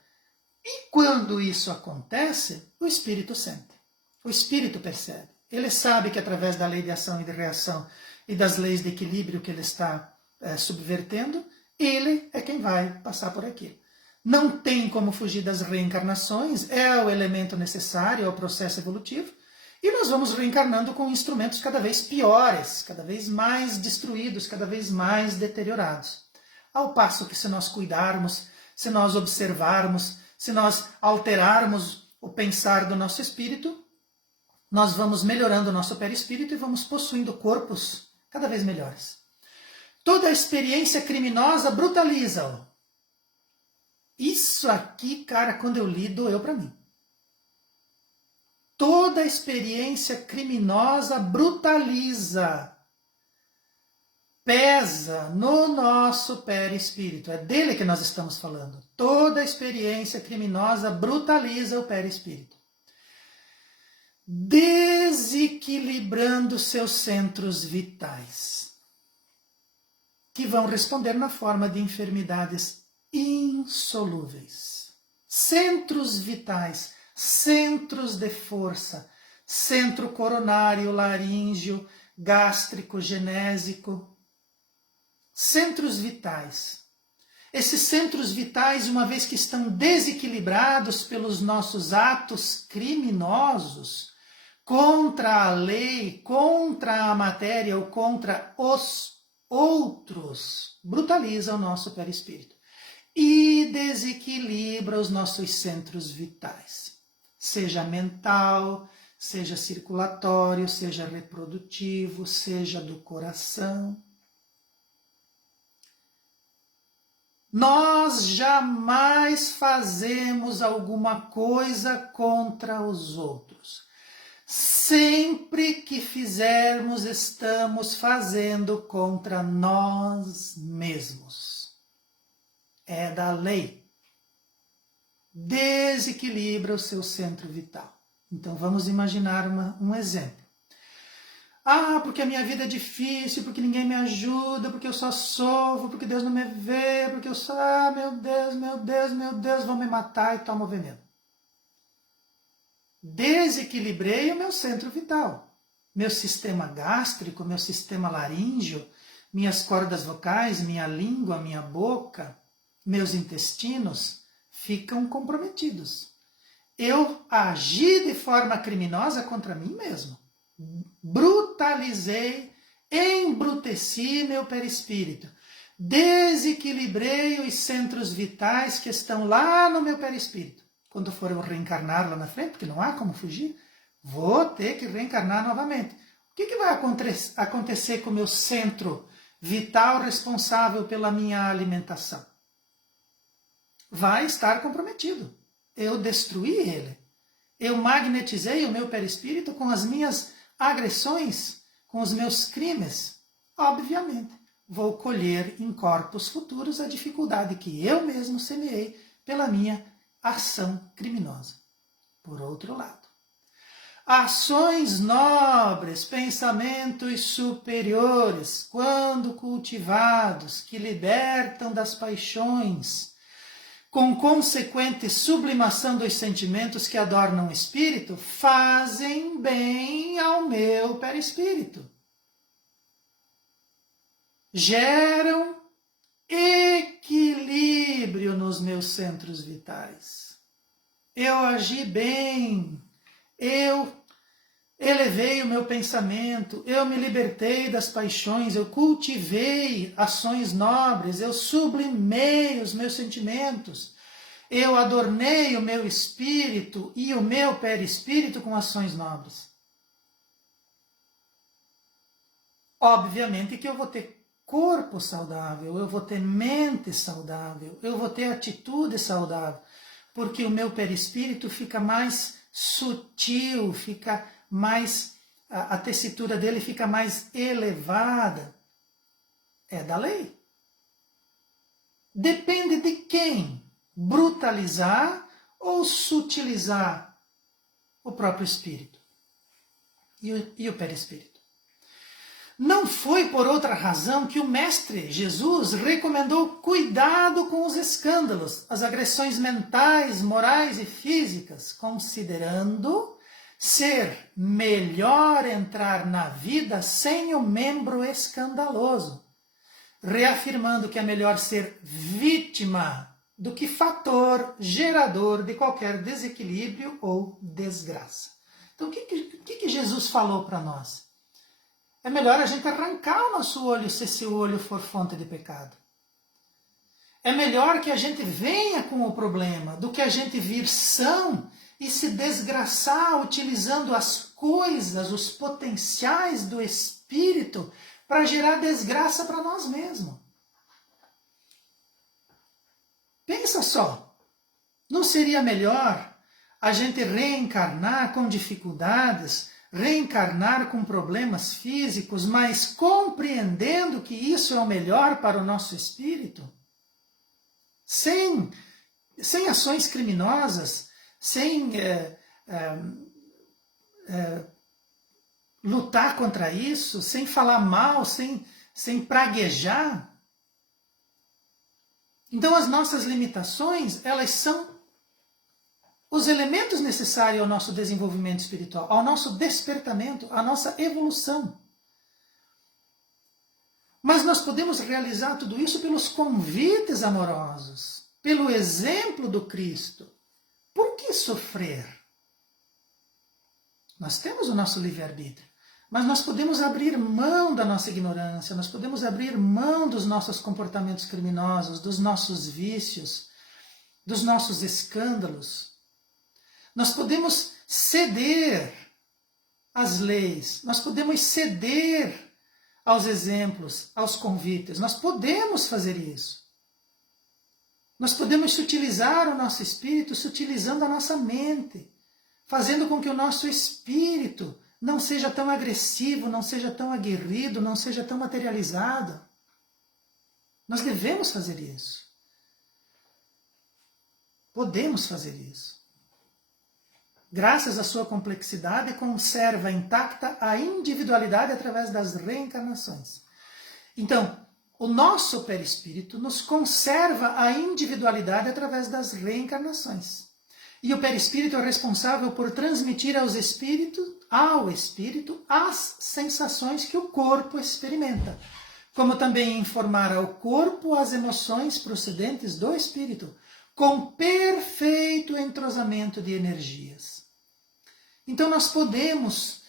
E quando isso acontece, o espírito sente, o espírito percebe. Ele sabe que através da lei de ação e de reação e das leis de equilíbrio que ele está subvertendo, ele é quem vai passar por aquilo. Não tem como fugir das reencarnações, é o elemento necessário ao processo evolutivo, e nós vamos reencarnando com instrumentos cada vez piores, cada vez mais destruídos, cada vez mais deteriorados. Ao passo que se nós cuidarmos, se nós observarmos, se nós alterarmos o pensar do nosso espírito, nós vamos melhorando o nosso perispírito e vamos possuindo corpos cada vez melhores. Toda experiência criminosa brutaliza-o. Isso aqui, cara, quando eu li, doeu para mim. Toda experiência criminosa brutaliza, pesa no nosso perispírito. É dele que nós estamos falando. Toda experiência criminosa brutaliza o perispírito, desequilibrando seus centros vitais, que vão responder na forma de enfermidades insolúveis. Centros vitais, centros de força, centro coronário, laríngeo, gástrico, genésico, centros vitais. Esses centros vitais, uma vez que estão desequilibrados pelos nossos atos criminosos, contra a lei, contra a matéria ou contra os outros, brutaliza o nosso perispírito e desequilibra os nossos centros vitais, seja mental, seja circulatório, seja reprodutivo, seja do coração. Nós jamais fazemos alguma coisa contra os outros. Sempre que fizermos, estamos fazendo contra nós mesmos. É da lei. Desequilibra o seu centro vital. Então vamos imaginar um exemplo. Ah, porque a minha vida é difícil, porque ninguém me ajuda, porque eu só sofro, porque Deus não me vê, porque eu só, meu Deus, meu Deus, meu Deus, vão me matar e tomo veneno. Desequilibrei o meu centro vital. Meu sistema gástrico, meu sistema laríngeo, minhas cordas vocais, minha língua, minha boca, meus intestinos ficam comprometidos. Eu agi de forma criminosa contra mim mesmo. Brutalizei, embruteci meu perispírito. Desequilibrei os centros vitais que estão lá no meu perispírito. Quando for eu reencarnar lá na frente, porque não há como fugir, vou ter que reencarnar novamente. O que vai acontecer com o meu centro vital responsável pela minha alimentação? Vai estar comprometido. Eu destruí ele. Eu magnetizei o meu perispírito com as minhas agressões, com os meus crimes. Obviamente, vou colher em corpos futuros a dificuldade que eu mesmo semeei pela minha ação criminosa. Por outro lado, ações nobres, pensamentos superiores, quando cultivados, que libertam das paixões, com consequente sublimação dos sentimentos que adornam o espírito, fazem bem ao meu perispírito. Geram equilíbrio nos meus centros vitais. Eu agi bem, eu elevei o meu pensamento, eu me libertei das paixões, eu cultivei ações nobres, eu sublimei os meus sentimentos, eu adornei o meu espírito e o meu perispírito com ações nobres. Obviamente que eu vou ter corpo saudável, eu vou ter mente saudável, eu vou ter atitude saudável, porque o meu perispírito fica mais sutil, fica mais, a tessitura dele fica mais elevada. É da lei. Depende de quem brutalizar ou sutilizar o próprio espírito e o perispírito. Não foi por outra razão que o Mestre Jesus recomendou cuidado com os escândalos, as agressões mentais, morais e físicas, considerando ser melhor entrar na vida sem o membro escandaloso, reafirmando que é melhor ser vítima do que fator gerador de qualquer desequilíbrio ou desgraça. Então, o que Jesus falou para nós? É melhor a gente arrancar o nosso olho se esse olho for fonte de pecado. É melhor que a gente venha com o problema do que a gente vir são e se desgraçar utilizando as coisas, os potenciais do espírito para gerar desgraça para nós mesmos. Pensa só, não seria melhor a gente reencarnar com dificuldades, reencarnar com problemas físicos, mas compreendendo que isso é o melhor para o nosso espírito? Sem ações criminosas, sem lutar contra isso, sem falar mal, sem praguejar. Então as nossas limitações, elas são os elementos necessários ao nosso desenvolvimento espiritual, ao nosso despertamento, à nossa evolução. Mas nós podemos realizar tudo isso pelos convites amorosos, pelo exemplo do Cristo. Por que sofrer? Nós temos o nosso livre-arbítrio, mas nós podemos abrir mão da nossa ignorância, nós podemos abrir mão dos nossos comportamentos criminosos, dos nossos vícios, dos nossos escândalos. Nós podemos ceder às leis, nós podemos ceder aos exemplos, aos convites. Nós podemos fazer isso. Nós podemos sutilizar o nosso espírito, sutilizando a nossa mente, fazendo com que o nosso espírito não seja tão agressivo, não seja tão aguerrido, não seja tão materializado. Nós devemos fazer isso. Podemos fazer isso. Graças à sua complexidade, conserva intacta a individualidade através das reencarnações. Então, o nosso perispírito nos conserva a individualidade através das reencarnações. E o perispírito é responsável por transmitir ao espírito as sensações que o corpo experimenta, como também informar ao corpo as emoções procedentes do espírito, com perfeito entrosamento de energias. Então nós podemos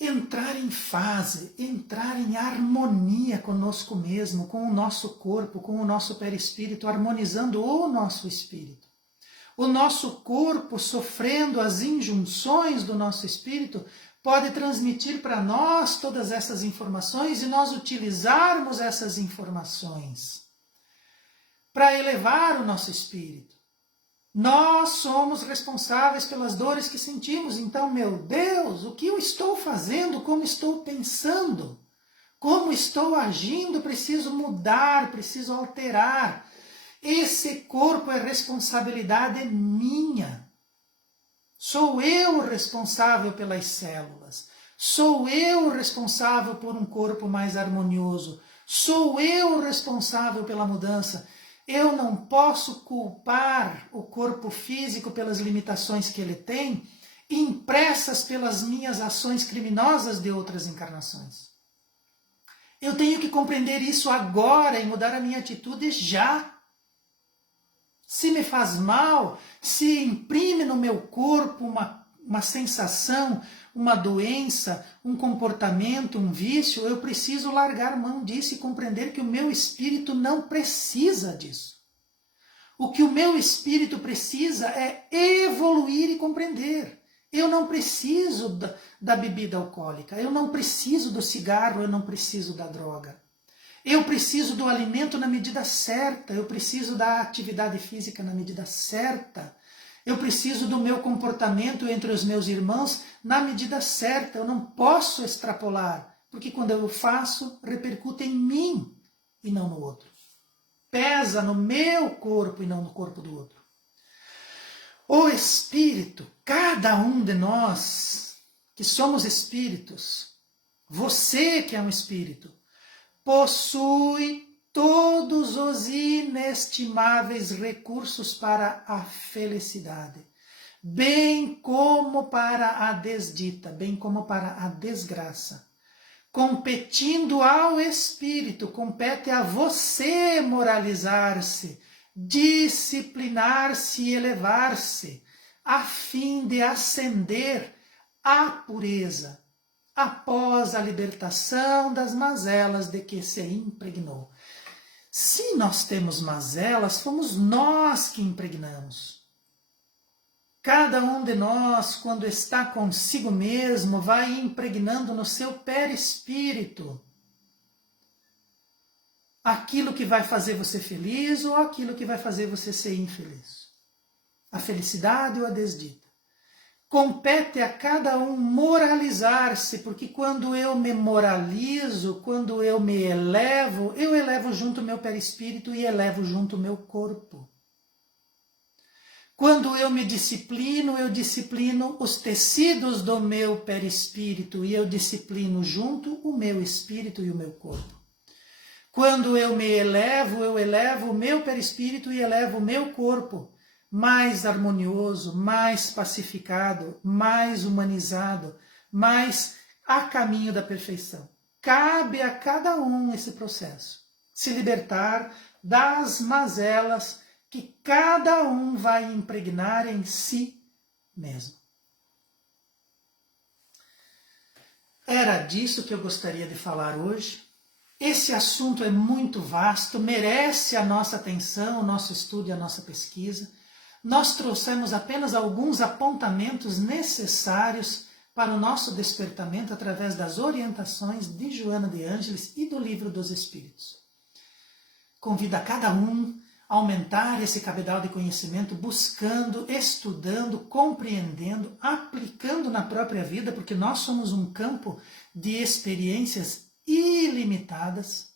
entrar em fase, entrar em harmonia conosco mesmo, com o nosso corpo, com o nosso perispírito, harmonizando o nosso espírito. O nosso corpo, sofrendo as injunções do nosso espírito, pode transmitir para nós todas essas informações e nós utilizarmos essas informações para elevar o nosso espírito. Nós somos responsáveis pelas dores que sentimos. Então, meu Deus, o que eu estou fazendo, como estou pensando, como estou agindo, preciso mudar, preciso alterar. Esse corpo é responsabilidade minha. Sou eu o responsável pelas células. Sou eu o responsável por um corpo mais harmonioso. Sou eu o responsável pela mudança. Eu não posso culpar o corpo físico pelas limitações que ele tem, impressas pelas minhas ações criminosas de outras encarnações. Eu tenho que compreender isso agora e mudar a minha atitude já. Se me faz mal, se imprime no meu corpo uma sensação, uma doença, um comportamento, um vício, eu preciso largar mão disso e compreender que o meu espírito não precisa disso. O que o meu espírito precisa é evoluir e compreender. Eu não preciso da bebida alcoólica, eu não preciso do cigarro, eu não preciso da droga. Eu preciso do alimento na medida certa, eu preciso da atividade física na medida certa. Eu preciso do meu comportamento entre os meus irmãos na medida certa. Eu não posso extrapolar, porque quando eu faço, repercute em mim e não no outro. Pesa no meu corpo e não no corpo do outro. O espírito, cada um de nós que somos espíritos, você que é um espírito, possui todos os inestimáveis recursos para a felicidade, bem como para a desdita, bem como para a desgraça. Competindo ao espírito, compete a você moralizar-se, disciplinar-se e elevar-se, a fim de ascender à pureza, após a libertação das mazelas de que se impregnou. Se nós temos mazelas, fomos nós que impregnamos. Cada um de nós, quando está consigo mesmo, vai impregnando no seu perispírito aquilo que vai fazer você feliz ou aquilo que vai fazer você ser infeliz. A felicidade ou a desdita. Compete a cada um moralizar-se, porque quando eu me moralizo, quando eu me elevo, eu elevo junto o meu perispírito e elevo junto o meu corpo. Quando eu me disciplino, eu disciplino os tecidos do meu perispírito e eu disciplino junto o meu espírito e o meu corpo. Quando eu me elevo, eu elevo o meu perispírito e elevo o meu corpo, mais harmonioso, mais pacificado, mais humanizado, mais a caminho da perfeição. cabe a cada um esse processo. Se libertar das mazelas que cada um vai impregnar em si mesmo. Era disso que eu gostaria de falar hoje. Esse assunto é muito vasto, merece a nossa atenção, o nosso estudo e a nossa pesquisa. Nós trouxemos apenas alguns apontamentos necessários para o nosso despertamento através das orientações de Joana de Ângeles e do Livro dos Espíritos. Convido a cada um a aumentar esse cabedal de conhecimento, buscando, estudando, compreendendo, aplicando na própria vida, porque nós somos um campo de experiências ilimitadas.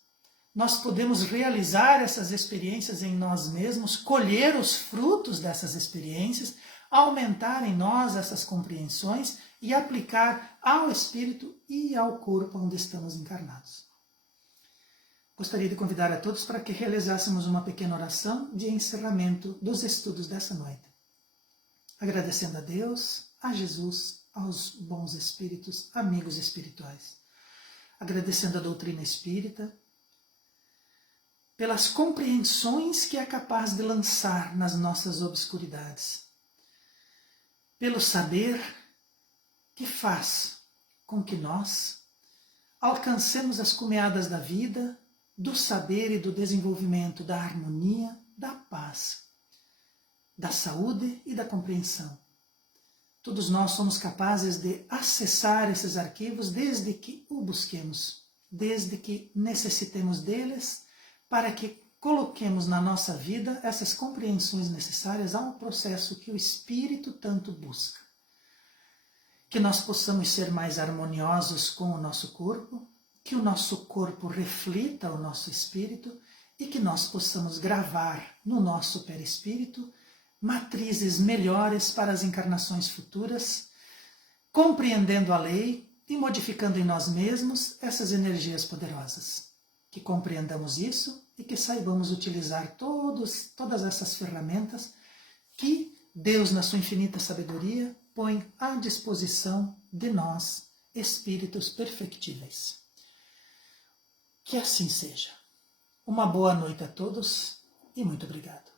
Nós podemos realizar essas experiências em nós mesmos, colher os frutos dessas experiências, aumentar em nós essas compreensões e aplicar ao espírito e ao corpo onde estamos encarnados. Gostaria de convidar a todos para que realizássemos uma pequena oração de encerramento dos estudos dessa noite. Agradecendo a Deus, a Jesus, aos bons espíritos, amigos espirituais. Agradecendo a doutrina espírita, pelas compreensões que é capaz de lançar nas nossas obscuridades. Pelo saber que faz com que nós alcancemos as cumeadas da vida, do saber e do desenvolvimento, da harmonia, da paz, da saúde e da compreensão. Todos nós somos capazes de acessar esses arquivos desde que o busquemos, desde que necessitemos deles, para que coloquemos na nossa vida essas compreensões necessárias ao processo que o Espírito tanto busca. Que nós possamos ser mais harmoniosos com o nosso corpo, que o nosso corpo reflita o nosso espírito e que nós possamos gravar no nosso perispírito matrizes melhores para as encarnações futuras, compreendendo a lei e modificando em nós mesmos essas energias poderosas. Que compreendamos isso e que saibamos utilizar todas essas ferramentas que Deus, na sua infinita sabedoria, põe à disposição de nós, espíritos perfectíveis. Que assim seja. Uma boa noite a todos e muito obrigado.